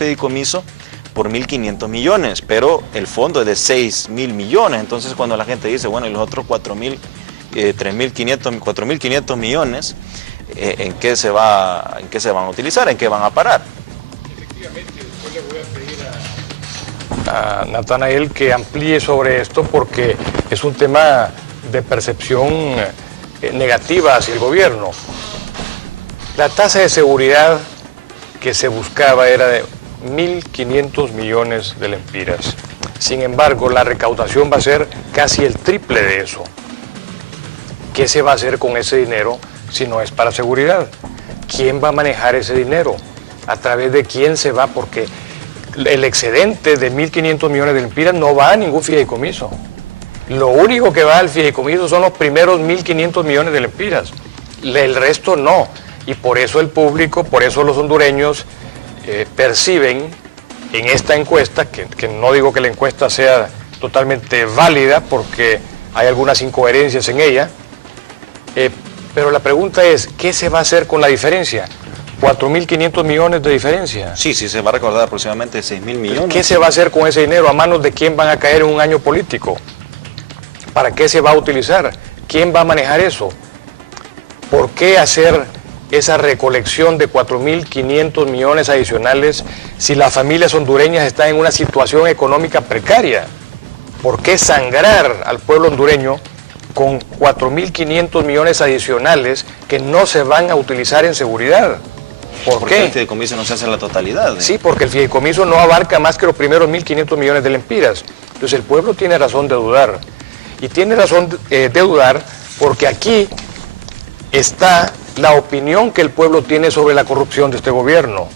fideicomiso por 1.500 millones, pero el fondo es de 6.000 millones. Entonces cuando la gente dice, bueno, y los otros 4.500 millones, ¿en qué se van a utilizar? ¿En qué van a parar? Efectivamente, después le voy a pedir a Natanael que amplíe sobre esto porque es un tema de percepción negativa hacia el gobierno. La tasa de seguridad que se buscaba era de 1.500 millones de lempiras. Sin embargo, la recaudación va a ser casi el triple de eso. ¿Qué se va a hacer con ese dinero si no es para seguridad? ¿Quién va a manejar ese dinero? ¿A través de quién se va? Porque el excedente de 1.500 millones de lempiras no va a ningún fideicomiso. Lo único que va al fideicomiso son los primeros 1.500 millones de lempiras. El resto no. Y por eso el público, por eso los hondureños perciben en esta encuesta, que no digo que la encuesta sea totalmente válida porque hay algunas incoherencias en ella, pero la pregunta es, ¿qué se va a hacer con la diferencia? 4.500 millones de diferencia. Sí, se va a recordar aproximadamente 6.000 millones. ¿Qué se va a hacer con ese dinero? ¿A manos de quién van a caer en un año político? ¿Para qué se va a utilizar? ¿Quién va a manejar eso? ¿Por qué hacer esa recolección de 4.500 millones adicionales si las familias hondureñas están en una situación económica precaria? ¿Por qué sangrar al pueblo hondureño con 4.500 millones adicionales que no se van a utilizar en seguridad? ¿Por qué? El fideicomiso no se hace en la totalidad. Sí, porque el fideicomiso no abarca más que los primeros 1.500 millones de lempiras. Entonces el pueblo tiene razón de dudar. Y tiene razón de dudar porque aquí está la opinión que el pueblo tiene sobre la corrupción de este gobierno.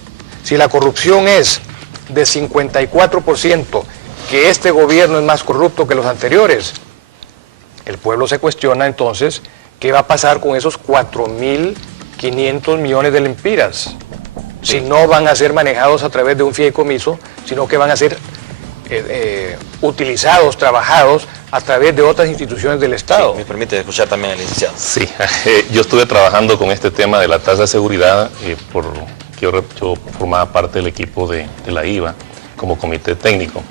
Si la corrupción es de 54%, que este gobierno es más corrupto que los anteriores, el pueblo se cuestiona entonces qué va a pasar con esos 4.500 millones de lempiras. Si no van a ser manejados a través de un fideicomiso, sino que van a ser utilizados, trabajados a través de otras instituciones del Estado. Sí, me permite escuchar también al licenciado. Sí, yo estuve trabajando con este tema de la tasa de seguridad porque yo formaba parte del equipo de la IVA como comité técnico.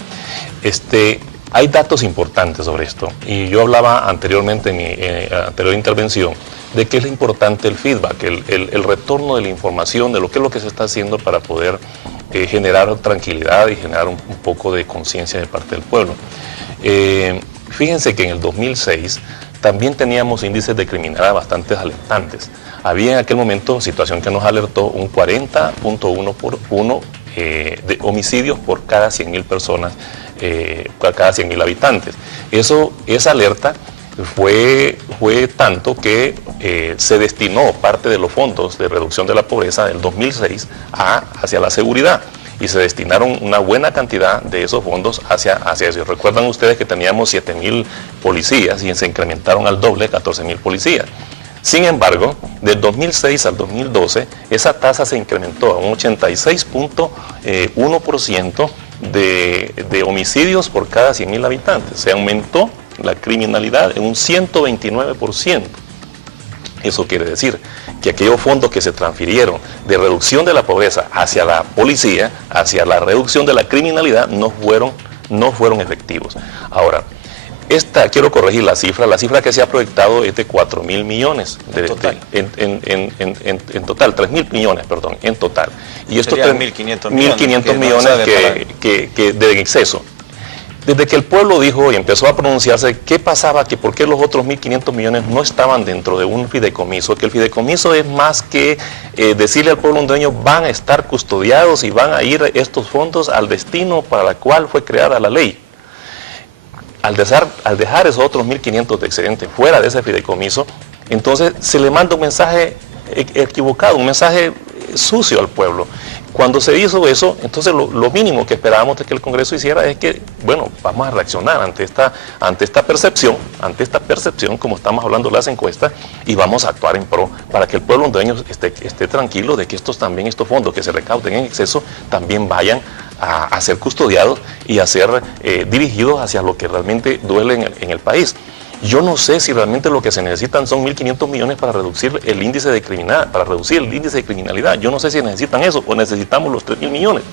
Hay datos importantes sobre esto y yo hablaba anteriormente en mi anterior intervención de que es importante el feedback, el retorno de la información, de lo que es lo que se está haciendo para poder generar tranquilidad y generar un poco de conciencia de parte del pueblo. Fíjense que en el 2006 también teníamos índices de criminalidad bastante alertantes. Había en aquel momento, situación que nos alertó, un 40.1 por 1 de homicidios por cada 100.000 personas, cada 100.000 habitantes. Esa alerta fue tanto que se destinó parte de los fondos de reducción de la pobreza del 2006 hacia la seguridad. Y se destinaron una buena cantidad de esos fondos hacia eso. Recuerdan ustedes que teníamos 7.000 policías y se incrementaron al doble, 14.000 policías. Sin embargo, del 2006 al 2012, esa tasa se incrementó a un 86.1% de homicidios por cada 100.000 habitantes. Se aumentó la criminalidad en un 129%. Eso quiere decir que aquellos fondos que se transfirieron de reducción de la pobreza hacia la policía, hacia la reducción de la criminalidad, no fueron efectivos. Ahora, quiero corregir la cifra que se ha proyectado es de 4.000 millones. En total, 3.000 millones, perdón, en total. Y esto 1.500 millones. 1.500 millones que de exceso. Desde que el pueblo dijo y empezó a pronunciarse qué pasaba, que por qué los otros 1.500 millones no estaban dentro de un fideicomiso, que el fideicomiso es más que decirle al pueblo hondureño van a estar custodiados y van a ir estos fondos al destino para el cual fue creada la ley. Al dejar esos otros 1.500 de excedente fuera de ese fideicomiso, entonces se le manda un mensaje equivocado, un mensaje sucio al pueblo. Cuando se hizo eso, entonces lo mínimo que esperábamos de que el Congreso hiciera es que, bueno, vamos a reaccionar ante esta percepción, como estamos hablando de las encuestas, y vamos a actuar en pro para que el pueblo hondureño esté tranquilo de que estos fondos que se recauden en exceso también vayan a ser custodiados y a ser dirigidos hacia lo que realmente duele en el país. Yo no sé si realmente lo que se necesitan son 1.500 millones para reducir el índice de criminalidad, Yo no sé si necesitan eso o necesitamos los 3.000 millones.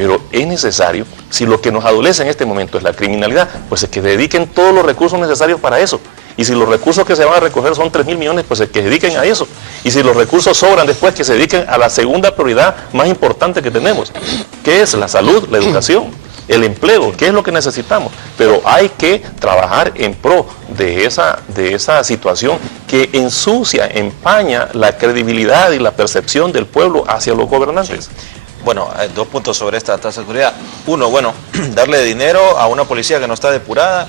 Pero es necesario, si lo que nos adolece en este momento es la criminalidad, pues es que dediquen todos los recursos necesarios para eso. Y si los recursos que se van a recoger son 3.000 millones, pues es que se dediquen a eso. Y si los recursos sobran después, que se dediquen a la segunda prioridad más importante que tenemos, que es la salud, la educación, el empleo, que es lo que necesitamos. Pero hay que trabajar en pro de esa situación que ensucia, empaña la credibilidad y la percepción del pueblo hacia los gobernantes. Sí. Bueno, hay 2 puntos sobre esta tasa de seguridad. Uno, bueno, darle dinero a una policía que no está depurada,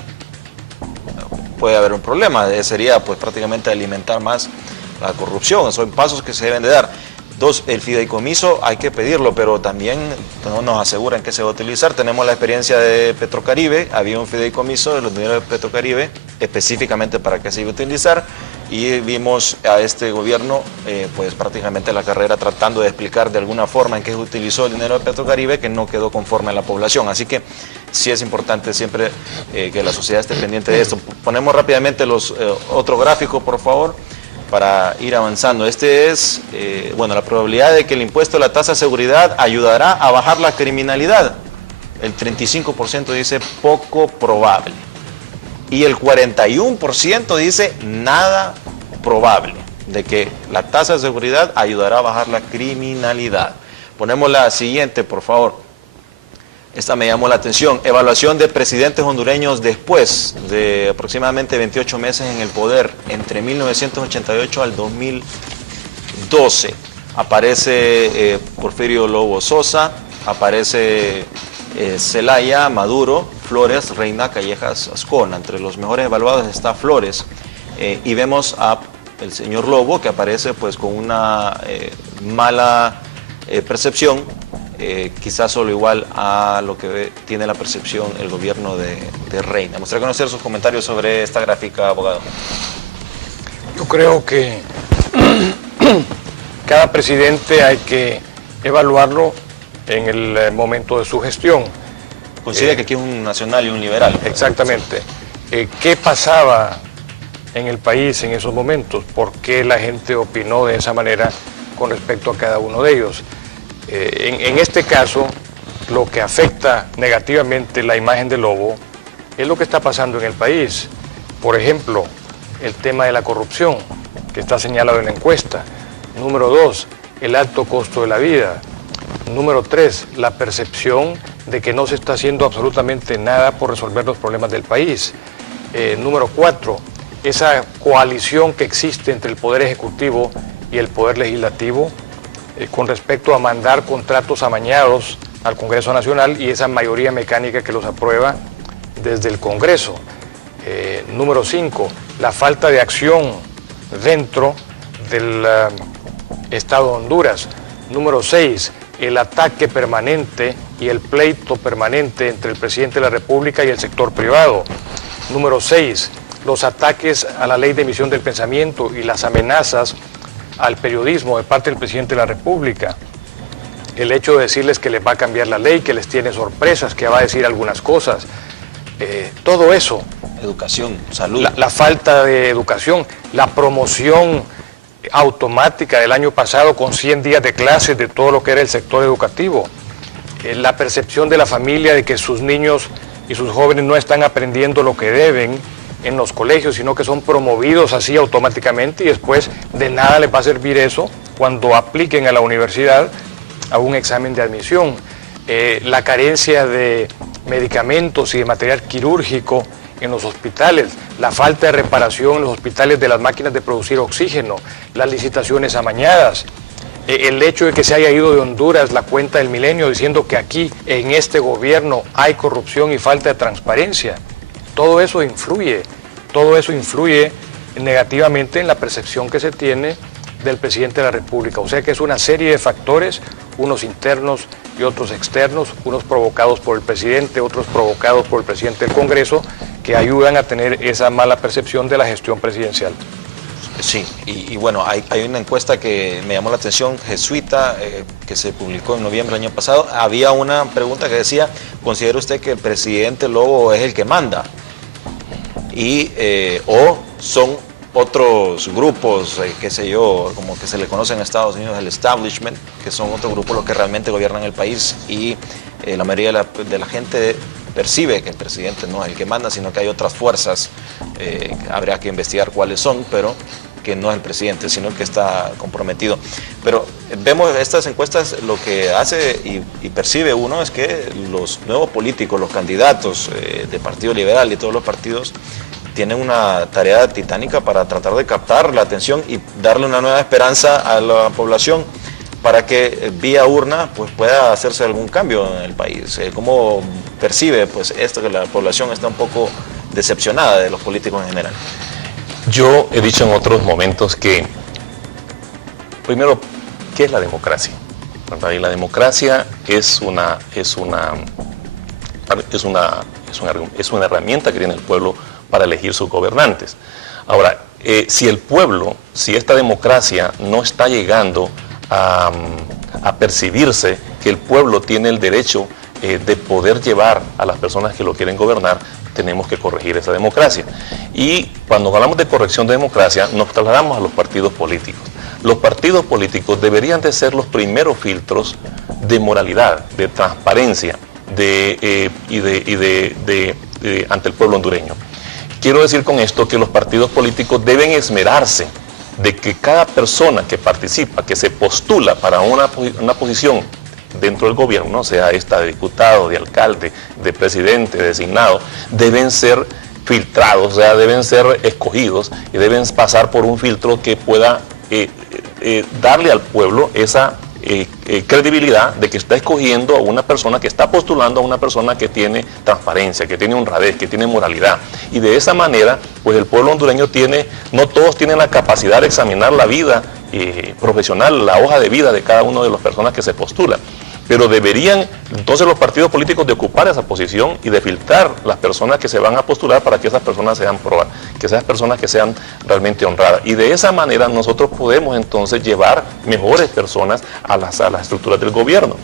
puede haber un problema. Sería pues prácticamente alimentar más la corrupción. Son pasos que se deben de dar. 2, el fideicomiso hay que pedirlo, pero también no nos aseguran que se va a utilizar. Tenemos la experiencia de Petrocaribe, había un fideicomiso de los dineros de Petrocaribe específicamente para qué se iba a utilizar, y vimos a este gobierno pues prácticamente la carrera tratando de explicar de alguna forma en qué se utilizó el dinero de Petrocaribe, que no quedó conforme a la población. Así que sí es importante siempre que la sociedad esté pendiente de esto. Ponemos rápidamente los otro gráfico, por favor, para ir avanzando. Este es, bueno, la probabilidad de que el impuesto a la tasa de seguridad ayudará a bajar la criminalidad. El 35% dice poco probable. Y el 41% dice nada probable de que la tasa de seguridad ayudará a bajar la criminalidad. Ponemos la siguiente, por favor. Esta me llamó la atención. Evaluación de presidentes hondureños después de aproximadamente 28 meses en el poder, entre 1988 al 2012. Aparece Porfirio Lobo Sosa, aparece Zelaya, Maduro, Flores, Reina, Callejas, Ascona. Entre los mejores evaluados está Flores. Y vemos a el señor Lobo, que aparece pues con una mala percepción, quizás solo igual a lo que tiene la percepción el gobierno de Reina. Me gustaría conocer sus comentarios sobre esta gráfica, abogado. Yo creo que cada presidente hay que evaluarlo en el momento de su gestión. Considera que aquí es un nacional y un liberal. Exactamente. ¿Qué pasaba en el país en esos momentos? ¿Por qué la gente opinó de esa manera con respecto a cada uno de ellos? En este caso, lo que afecta negativamente la imagen de Lobo es lo que está pasando en el país. Por ejemplo, el tema de la corrupción, que está señalado en la encuesta. Número 2, el alto costo de la vida. Número 3, la percepción de que no se está haciendo absolutamente nada por resolver los problemas del país. Número 4, esa coalición que existe entre el Poder Ejecutivo y el Poder Legislativo con respecto a mandar contratos amañados al Congreso Nacional y esa mayoría mecánica que los aprueba desde el Congreso. Número 5, la falta de acción dentro del Estado de Honduras. Número 6, el ataque permanente y el pleito permanente entre el presidente de la República y el sector privado. Número 6, los ataques a la ley de emisión del pensamiento y las amenazas al periodismo de parte del presidente de la República. El hecho de decirles que les va a cambiar la ley, que les tiene sorpresas, que va a decir algunas cosas. Todo eso. Educación, salud. La falta de educación, la promoción automática del año pasado con 100 días de clases de todo lo que era el sector educativo. La percepción de la familia de que sus niños y sus jóvenes no están aprendiendo lo que deben en los colegios, sino que son promovidos así automáticamente y después de nada les va a servir eso cuando apliquen a la universidad a un examen de admisión. La carencia de medicamentos y de material quirúrgico en los hospitales, la falta de reparación en los hospitales de las máquinas de producir oxígeno, las licitaciones amañadas, el hecho de que se haya ido de Honduras la cuenta del Milenio diciendo que aquí en este gobierno hay corrupción y falta de transparencia. Todo eso influye negativamente en la percepción que se tiene del presidente de la República. O sea que es una serie de factores, unos internos y otros externos, unos provocados por el presidente, otros provocados por el presidente del Congreso, que ayudan a tener esa mala percepción de la gestión presidencial. Sí, y bueno, hay una encuesta que me llamó la atención, jesuita, que se publicó en noviembre del año pasado. Había una pregunta que decía, ¿considera usted que el presidente Lobo es el que manda? O son otros grupos, qué sé yo, como que se le conoce en Estados Unidos el establishment, que son otros grupos los que realmente gobiernan el país y la mayoría de la gente percibe que el presidente no es el que manda, sino que hay otras fuerzas, habría que investigar cuáles son, pero que no es el presidente, sino que está comprometido. Pero vemos estas encuestas, lo que hace y percibe uno es que los nuevos políticos, los candidatos del Partido Liberal y todos los partidos tienen una tarea titánica para tratar de captar la atención y darle una nueva esperanza a la población para que vía urna pues pueda hacerse algún cambio en el país. ¿Cómo percibe pues esto, que la población está un poco decepcionada de los políticos en general? Yo he dicho en otros momentos que, primero, ¿qué es la democracia? Y la democracia es una herramienta que tiene el pueblo para elegir sus gobernantes. Ahora, si esta democracia no está llegando a percibirse que el pueblo tiene el derecho de poder llevar a las personas que lo quieren gobernar, tenemos que corregir esa democracia. Y cuando hablamos de corrección de democracia, nos trasladamos a los partidos políticos. Los partidos políticos deberían de ser los primeros filtros de moralidad, de transparencia ante el pueblo hondureño. Quiero decir con esto que los partidos políticos deben esmerarse de que cada persona que participa, que se postula para una posición dentro del gobierno, sea esta de diputado, de alcalde, de presidente, de designado, deben ser filtrados, o sea, deben ser escogidos y deben pasar por un filtro que pueda darle al pueblo esa credibilidad de que está escogiendo a una persona, que está postulando a una persona que tiene transparencia, que tiene honradez, que tiene moralidad. Y de esa manera, pues el pueblo hondureño no todos tienen la capacidad de examinar la vida profesional, la hoja de vida de cada una de las personas que se postulan. Pero deberían entonces los partidos políticos de ocupar esa posición y de filtrar las personas que se van a postular para que esas personas sean probadas, que esas personas que sean realmente honradas. Y de esa manera nosotros podemos entonces llevar mejores personas a las estructuras del gobierno.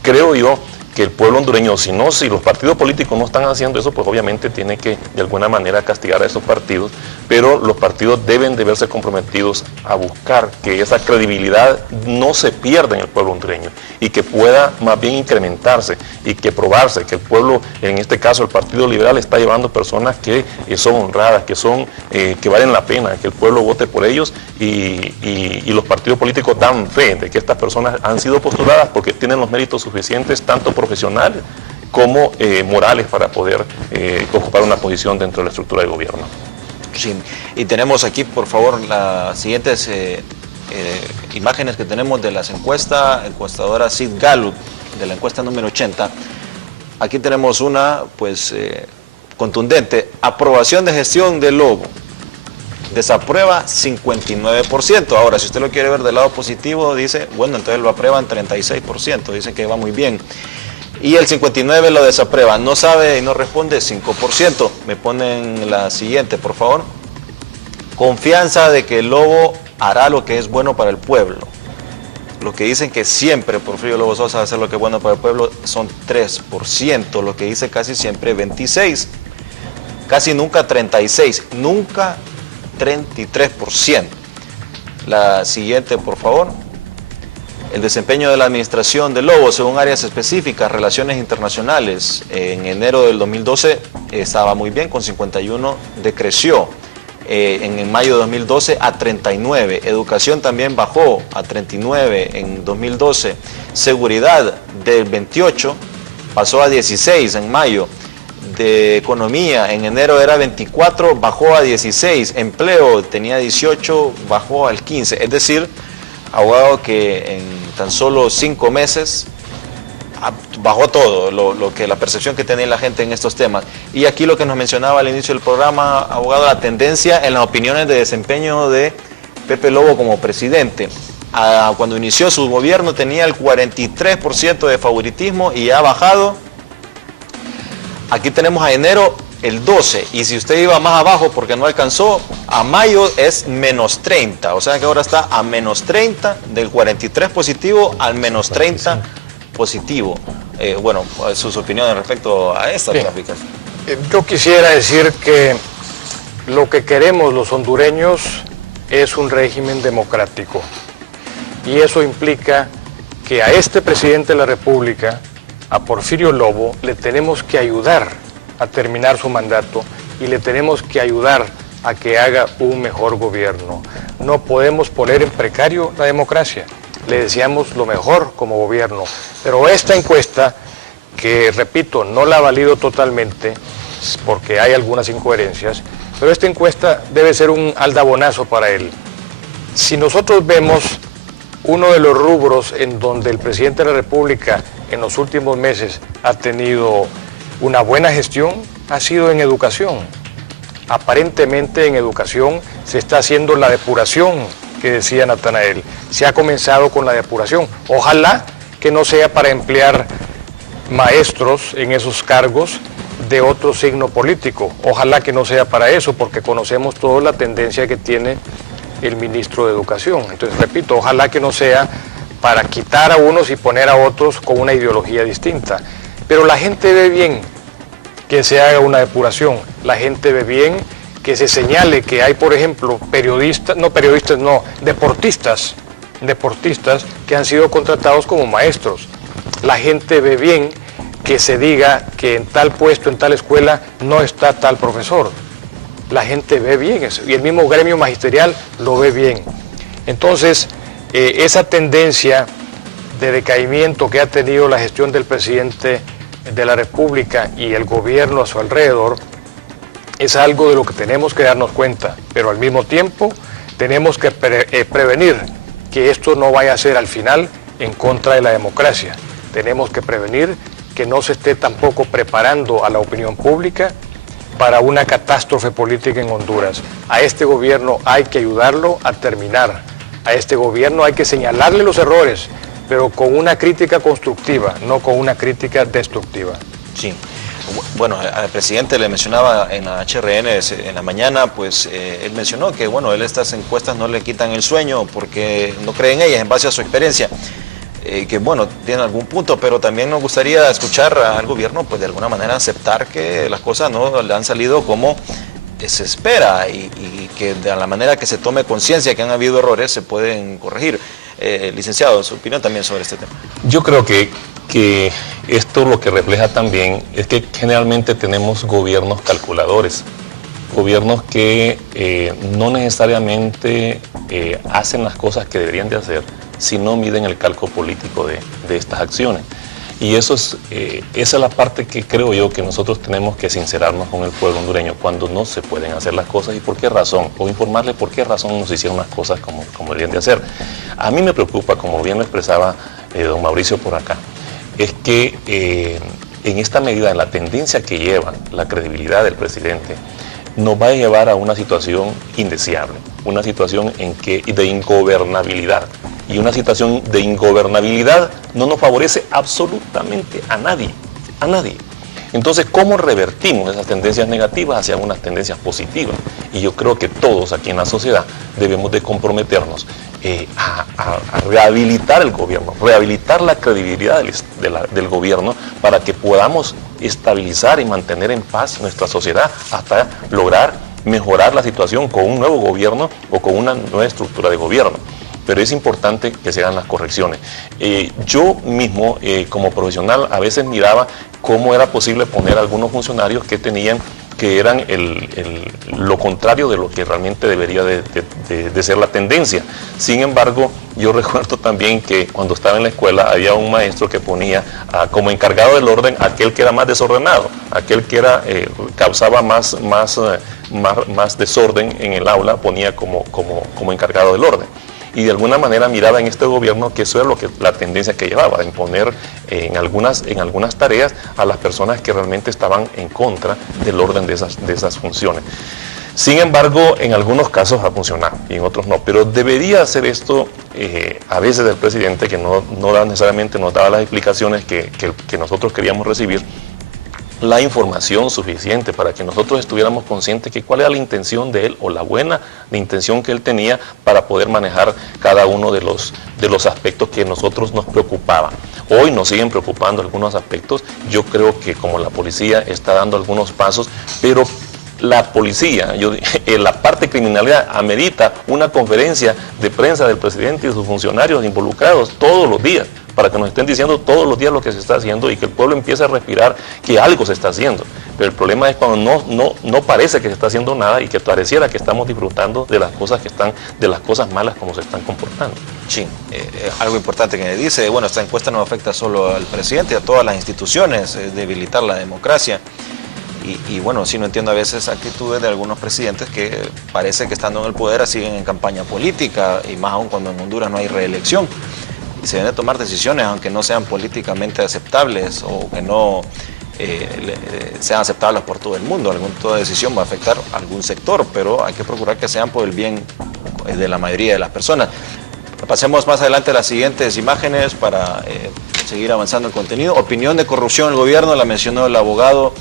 Creo yo que el pueblo hondureño, si los partidos políticos no están haciendo eso, pues obviamente tiene que de alguna manera castigar a esos partidos, pero los partidos deben de verse comprometidos a buscar que esa credibilidad no se pierda en el pueblo hondureño y que pueda más bien incrementarse y que probarse que el pueblo, en este caso el Partido Liberal, está llevando personas que son honradas, que valen la pena, que el pueblo vote por ellos y los partidos políticos dan fe de que estas personas han sido postuladas porque tienen los méritos suficientes, tanto profesionales como morales, para poder ocupar una posición dentro de la estructura de gobierno. Sí. Y tenemos aquí, por favor, las siguientes imágenes que tenemos de las encuestadora Sid Gallup, de la encuesta número 80. Aquí tenemos una, pues, contundente: aprobación de gestión de Lobo. Desaprueba 59%. Ahora, si usted lo quiere ver del lado positivo, dice, bueno, entonces lo aprueban 36%, dicen que va muy bien. Y el 59% lo desaprueba, no sabe y no responde 5%. Me ponen la siguiente, por favor. Confianza de que el Lobo hará lo que es bueno para el pueblo. Lo que dicen que siempre Porfirio Lobo Sosa va a hacer lo que es bueno para el pueblo son 3%, lo que dice casi siempre 26%, casi nunca 36%, nunca 33%. La siguiente, por favor. El desempeño de la administración de Lobo según áreas específicas, relaciones internacionales. En enero del 2012 estaba muy bien, con 51, decreció en mayo de 2012 a 39. Educación también bajó a 39 en 2012. Seguridad del 28 pasó a 16 en mayo. De economía en enero era 24, bajó a 16. Empleo tenía 18, bajó al 15. Es decir, abogado, que en tan solo 5 meses bajó todo lo que la percepción que tenía la gente en estos temas. Y aquí lo que nos mencionaba al inicio del programa, abogado, la tendencia en las opiniones de desempeño de Pepe Lobo como presidente. Cuando inició su gobierno tenía el 43% de favoritismo y ha bajado. Aquí tenemos a enero el 12%, y si usted iba más abajo porque no alcanzó, a mayo es menos 30%, o sea que ahora está a menos 30%, del 43% positivo al menos 30% positivo. Bueno, sus opiniones respecto a estas gráficas. Yo quisiera decir que lo que queremos los hondureños es un régimen democrático, y eso implica que a este presidente de la República a Porfirio Lobo le tenemos que ayudar a terminar su mandato y le tenemos que ayudar a que haga un mejor gobierno. No podemos poner en precario la democracia. Le deseamos lo mejor como gobierno, pero esta encuesta, que repito, no la ha valido totalmente porque hay algunas incoherencias, pero esta encuesta debe ser un aldabonazo para él. Si nosotros vemos uno de los rubros en donde el presidente de la República en los últimos meses ha tenido una buena gestión, ha sido en educación. Aparentemente en educación se está haciendo la depuración que decía Natanael. Se ha comenzado con la depuración. Ojalá que no sea para emplear maestros en esos cargos de otro signo político. Ojalá que no sea para eso, porque conocemos toda la tendencia que tiene el ministro de Educación. Entonces, repito, ojalá que no sea para quitar a unos y poner a otros con una ideología distinta. Pero la gente ve bien que se haga una depuración. La gente ve bien que se señale que hay, por ejemplo, deportistas que han sido contratados como maestros. La gente ve bien que se diga que en tal puesto, en tal escuela, no está tal profesor. La gente ve bien eso, y el mismo gremio magisterial lo ve bien. Entonces, esa tendencia de decaimiento que ha tenido la gestión del presidente de la República y el gobierno a su alrededor es algo de lo que tenemos que darnos cuenta, pero al mismo tiempo tenemos que prevenir que esto no vaya a ser al final en contra de la democracia. Tenemos que prevenir que no se esté tampoco preparando a la opinión pública para una catástrofe política en Honduras. A este gobierno hay que ayudarlo a terminar. A este gobierno hay que señalarle los errores, pero con una crítica constructiva, no con una crítica destructiva. Sí. Bueno, al presidente le mencionaba en la HRN en la mañana, pues él mencionó que, bueno, él estas encuestas no le quitan el sueño porque no cree en ellas en base a su experiencia. Que bueno, tiene algún punto, pero también nos gustaría escuchar al gobierno, pues de alguna manera aceptar que las cosas no le han salido como se espera y que de la manera que se tome conciencia que han habido errores se pueden corregir. Licenciado, su opinión también sobre este tema. Yo creo que esto lo que refleja también es que generalmente tenemos gobiernos calculadores, gobiernos que no necesariamente hacen las cosas que deberían de hacer si no miden el cálculo político de estas acciones. Y eso esa es la parte que creo yo que nosotros tenemos que sincerarnos con el pueblo hondureño cuando no se pueden hacer las cosas y por qué razón, o informarle por qué razón no se hicieron las cosas como deberían de hacer. A mí me preocupa, como bien lo expresaba don Mauricio por acá, es que en esta medida, en la tendencia que lleva la credibilidad del presidente, nos va a llevar a una situación indeseable, una situación de ingobernabilidad. Y una situación de ingobernabilidad no nos favorece absolutamente a nadie, a nadie. Entonces, ¿cómo revertimos esas tendencias negativas hacia unas tendencias positivas? Y yo creo que todos aquí en la sociedad debemos de comprometernos a rehabilitar el gobierno, rehabilitar la credibilidad del gobierno para que podamos estabilizar y mantener en paz nuestra sociedad hasta lograr mejorar la situación con un nuevo gobierno o con una nueva estructura de gobierno. Pero es importante que se hagan las correcciones. Yo mismo, como profesional, a veces miraba cómo era posible poner algunos funcionarios que eran lo contrario de lo que realmente debería de ser la tendencia. Sin embargo, yo recuerdo también que cuando estaba en la escuela había un maestro que ponía como encargado del orden aquel que era más desordenado, aquel que causaba más desorden en el aula, ponía como encargado del orden. Y de alguna manera miraba en este gobierno que eso es la tendencia que llevaba, imponer en algunas tareas a las personas que realmente estaban en contra del orden de esas funciones. Sin embargo, en algunos casos ha funcionado y en otros no, pero debería hacer esto a veces el presidente, que no necesariamente nos daba las explicaciones que nosotros queríamos recibir, la información suficiente para que nosotros estuviéramos conscientes de cuál era la intención de él o la buena intención que él tenía para poder manejar cada uno de los aspectos que nosotros nos preocupaban. Hoy nos siguen preocupando algunos aspectos. Yo creo que como la policía está dando algunos pasos, pero la policía, la parte criminalidad amerita una conferencia de prensa del presidente y de sus funcionarios involucrados todos los días, para que nos estén diciendo todos los días lo que se está haciendo y que el pueblo empiece a respirar que algo se está haciendo. Pero el problema es cuando no parece que se está haciendo nada y que pareciera que estamos disfrutando de las cosas de las cosas malas como se están comportando. Sí, algo importante que me dice, bueno, esta encuesta no afecta solo al presidente, a todas las instituciones, debilitar la democracia. Y bueno, sí, no entiendo a veces actitudes de algunos presidentes que parece que estando en el poder siguen en campaña política, y más aún cuando en Honduras no hay reelección. Y se deben tomar decisiones, aunque no sean políticamente aceptables o que no sean aceptables por todo el mundo. Toda decisión va a afectar a algún sector, pero hay que procurar que sean por el bien de la mayoría de las personas. Pasemos más adelante a las siguientes imágenes para seguir avanzando el contenido. Opinión de corrupción del gobierno, la mencionó el abogado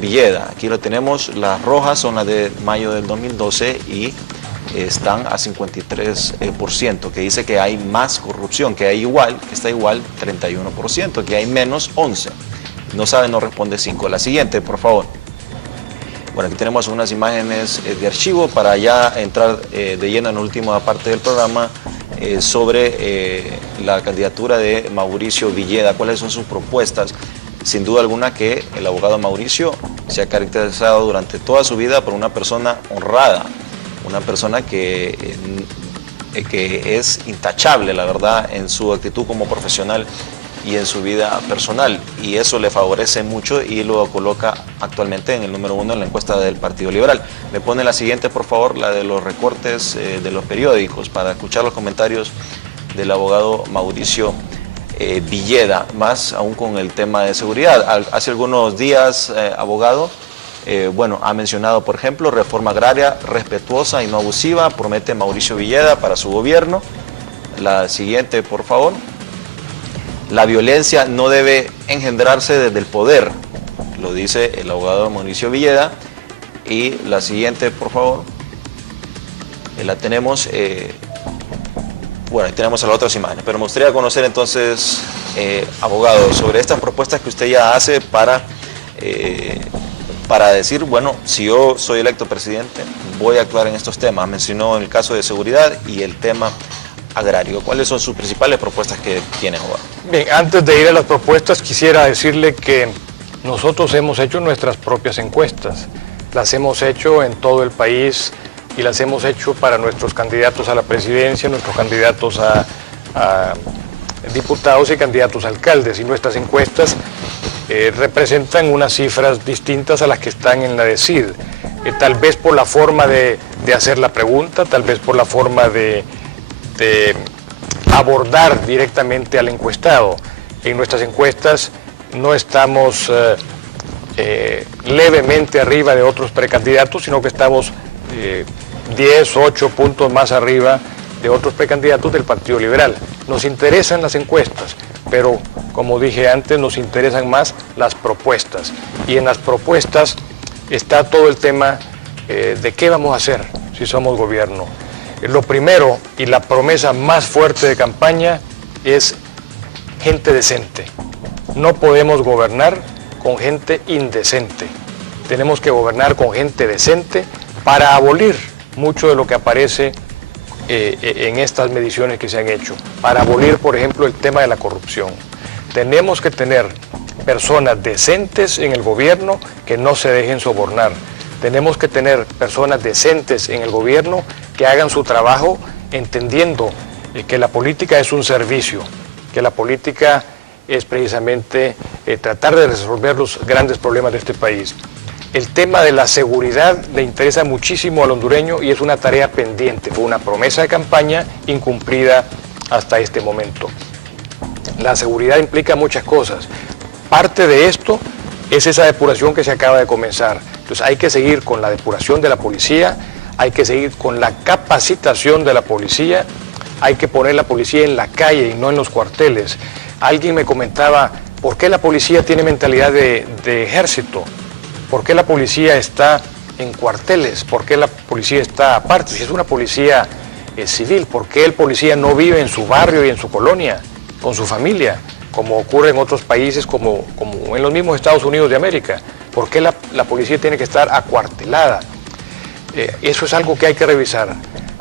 Villeda. Aquí lo tenemos, las rojas son las de mayo del 2012 y están a 53%, que dice que hay más corrupción, que está igual 31%, que hay menos 11%. No sabe, no responde 5%. La siguiente, por favor. Bueno, aquí tenemos unas imágenes de archivo para ya entrar de lleno en la última parte del programa sobre la candidatura de Mauricio Villeda. ¿Cuáles son sus propuestas? Sin duda alguna que el abogado Mauricio se ha caracterizado durante toda su vida por una persona honrada, una persona que es intachable, la verdad, en su actitud como profesional y en su vida personal, y eso le favorece mucho y lo coloca actualmente en el número 1 en la encuesta del Partido Liberal. Me pone la siguiente, por favor, la de los recortes de los periódicos, para escuchar los comentarios del abogado Mauricio Villeda, más aún con el tema de seguridad. Hace algunos días, abogado, bueno, ha mencionado, por ejemplo, reforma agraria respetuosa y no abusiva, promete Mauricio Villeda para su gobierno. La siguiente, por favor. La violencia no debe engendrarse desde el poder, lo dice el abogado Mauricio Villeda. Y la siguiente, por favor. La tenemos... Bueno, ahí tenemos a las otras imágenes, pero me gustaría conocer entonces, abogado, sobre estas propuestas que usted ya hace para decir, bueno, si yo soy electo presidente, voy a actuar en estos temas. Mencionó el caso de seguridad y el tema agrario. ¿Cuáles son sus principales propuestas que tiene, abogado? Bien, antes de ir a las propuestas, quisiera decirle que nosotros hemos hecho nuestras propias encuestas. Las hemos hecho en todo el país y las hemos hecho para nuestros candidatos a la presidencia, nuestros candidatos a diputados y candidatos a alcaldes. Y nuestras encuestas representan unas cifras distintas a las que están en la de CID. Tal vez por la forma de hacer la pregunta, tal vez por la forma de abordar directamente al encuestado. En nuestras encuestas no estamos levemente arriba de otros precandidatos, sino que estamos 10, 8 puntos más arriba de otros precandidatos del Partido Liberal. Nos interesan las encuestas, pero como dije antes, nos interesan más las propuestas. Y en las propuestas está todo el tema de qué vamos a hacer si somos gobierno. Lo primero y la promesa más fuerte de campaña es gente decente. No podemos gobernar con gente indecente. Tenemos que gobernar con gente decente para abolir mucho de lo que aparece en estas mediciones que se han hecho. Para abolir, por ejemplo, el tema de la corrupción. Tenemos que tener personas decentes en el gobierno que no se dejen sobornar. Tenemos que tener personas decentes en el gobierno que hagan su trabajo entendiendo que la política es un servicio, que la política es precisamente tratar de resolver los grandes problemas de este país. El tema de la seguridad le interesa muchísimo al hondureño y es una tarea pendiente, fue una promesa de campaña incumplida hasta este momento. La seguridad implica muchas cosas. Parte de esto es esa depuración que se acaba de comenzar. Entonces hay que seguir con la depuración de la policía, hay que seguir con la capacitación de la policía, hay que poner la policía en la calle y no en los cuarteles. Alguien me comentaba, ¿por qué la policía tiene mentalidad de ejército? ¿Por qué la policía está en cuarteles? ¿Por qué la policía está aparte? Si es una policía civil, ¿por qué el policía no vive en su barrio y en su colonia, con su familia, como ocurre en otros países, como en los mismos Estados Unidos de América? ¿Por qué la policía tiene que estar acuartelada? Eso es algo que hay que revisar.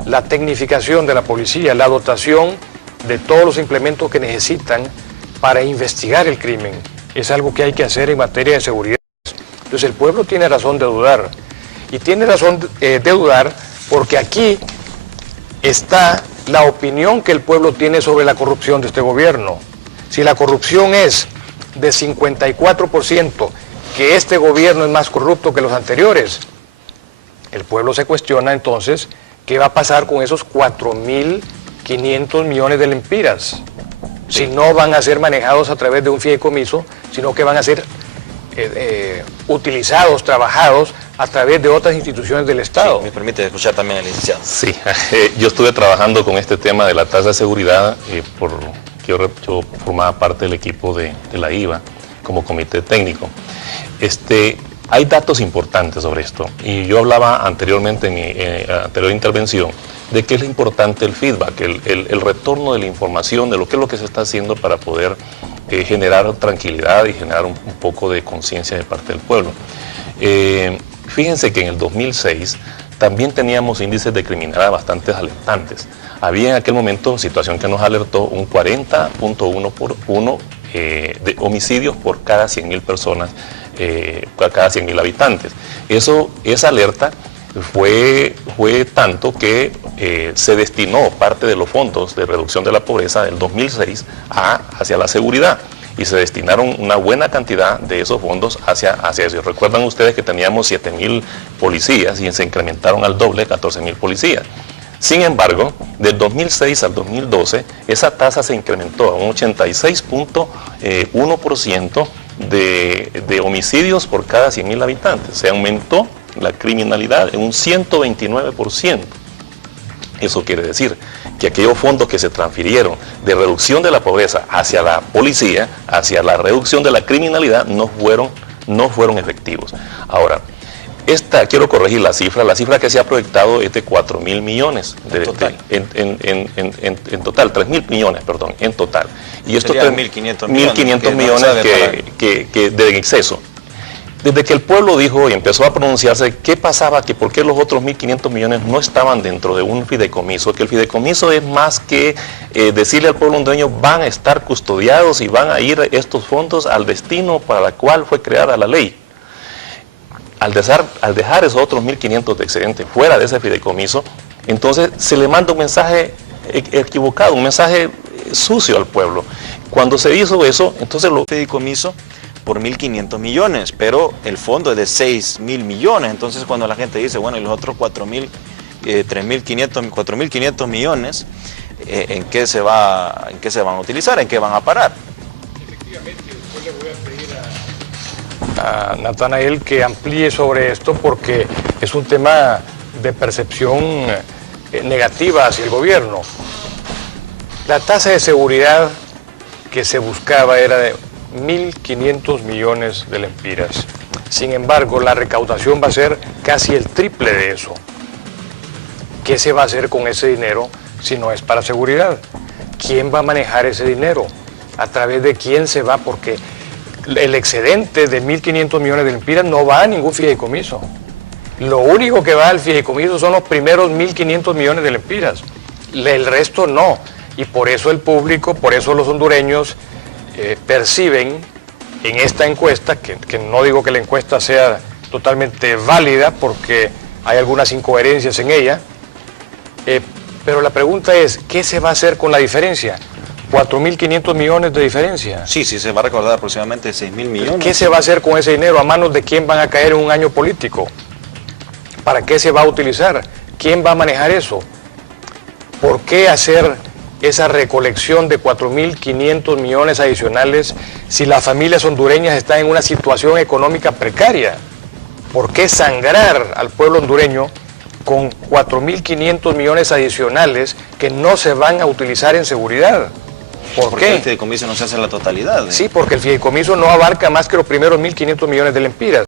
La tecnificación de la policía, la dotación de todos los implementos que necesitan para investigar el crimen, es algo que hay que hacer en materia de seguridad. Entonces el pueblo tiene razón de dudar. Y tiene razón de dudar porque aquí está la opinión que el pueblo tiene sobre la corrupción de este gobierno. Si la corrupción es de 54%, que este gobierno es más corrupto que los anteriores, el pueblo se cuestiona entonces qué va a pasar con esos 4.500 millones de lempiras, si no van a ser manejados a través de un fideicomiso, sino que van a ser utilizados, trabajados a través de otras instituciones del Estado. Sí, me permite escuchar también al licenciado. Sí, yo estuve trabajando con este tema de la tasa de seguridad yo formaba parte del equipo de la IVA como comité técnico. Hay datos importantes sobre esto y yo hablaba anteriormente en mi anterior intervención de que es importante el feedback, el retorno de la información, de lo que es lo que se está haciendo para poder generar tranquilidad y generar un poco de conciencia de parte del pueblo. Fíjense que en el 2006 también teníamos índices de criminalidad bastante alertantes. Había en aquel momento, situación que nos alertó, un 40.1 por 1 de homicidios por cada 100.000 personas, cada 100.000 habitantes. Esa alerta fue tanto que se destinó parte de los fondos de reducción de la pobreza del 2006 hacia la seguridad y se destinaron una buena cantidad de esos fondos hacia eso. Recuerdan ustedes que teníamos 7.000 policías y se incrementaron al doble, 14.000 policías. Sin embargo, del 2006 al 2012, esa tasa se incrementó a un 86.1% de homicidios por cada 100.000 habitantes. Se aumentó la criminalidad en un 129%. Eso quiere decir que aquellos fondos que se transfirieron de reducción de la pobreza hacia la policía, hacia la reducción de la criminalidad, no fueron efectivos. Ahora, quiero corregir la cifra que se ha proyectado es de 4.000 millones en total, 3.000 millones, perdón, en total. Y estos 1.500 millones que de exceso. Desde que el pueblo dijo y empezó a pronunciarse qué pasaba, que por qué los otros 1.500 millones no estaban dentro de un fideicomiso, que el fideicomiso es más que decirle al pueblo hondureño van a estar custodiados y van a ir estos fondos al destino para el cual fue creada la ley. Al dejar esos otros 1.500 de excedente fuera de ese fideicomiso, entonces se le manda un mensaje equivocado, un mensaje sucio al pueblo. Cuando se hizo eso, entonces lo fideicomiso por 1.500 millones, pero el fondo es de 6.000 millones. Entonces cuando la gente dice, bueno, y los otros 4.500 millones, ¿en qué se van a utilizar? ¿En qué van a parar? Efectivamente, después le voy a pedir a Natanael que amplíe sobre esto porque es un tema de percepción negativa hacia el gobierno. La tasa de seguridad que se buscaba era de 1.500 millones de lempiras. Sin embargo, la recaudación va a ser casi el triple de eso. ¿Qué se va a hacer con ese dinero si no es para seguridad? ¿Quién va a manejar ese dinero? ¿A través de quién se va? Porque el excedente de 1.500 millones de lempiras no va a ningún fideicomiso. Lo único que va al fideicomiso son los primeros 1.500 millones de lempiras. El resto no. Y por eso el público, por eso los hondureños perciben en esta encuesta, que no digo que la encuesta sea totalmente válida porque hay algunas incoherencias en ella, pero la pregunta es, ¿qué se va a hacer con la diferencia? 4.500 millones de diferencia. Sí, se va a recordar aproximadamente 6.000 millones. ¿Qué se va a hacer con ese dinero? ¿A manos de quién van a caer en un año político? ¿Para qué se va a utilizar? ¿Quién va a manejar eso? ¿Por qué hacer esa recolección de 4.500 millones adicionales si las familias hondureñas están en una situación económica precaria? ¿Por qué sangrar al pueblo hondureño con 4.500 millones adicionales que no se van a utilizar en seguridad? ¿Por qué? El fideicomiso no se hace en la totalidad. Sí, porque el fideicomiso no abarca más que los primeros 1.500 millones de lempiras.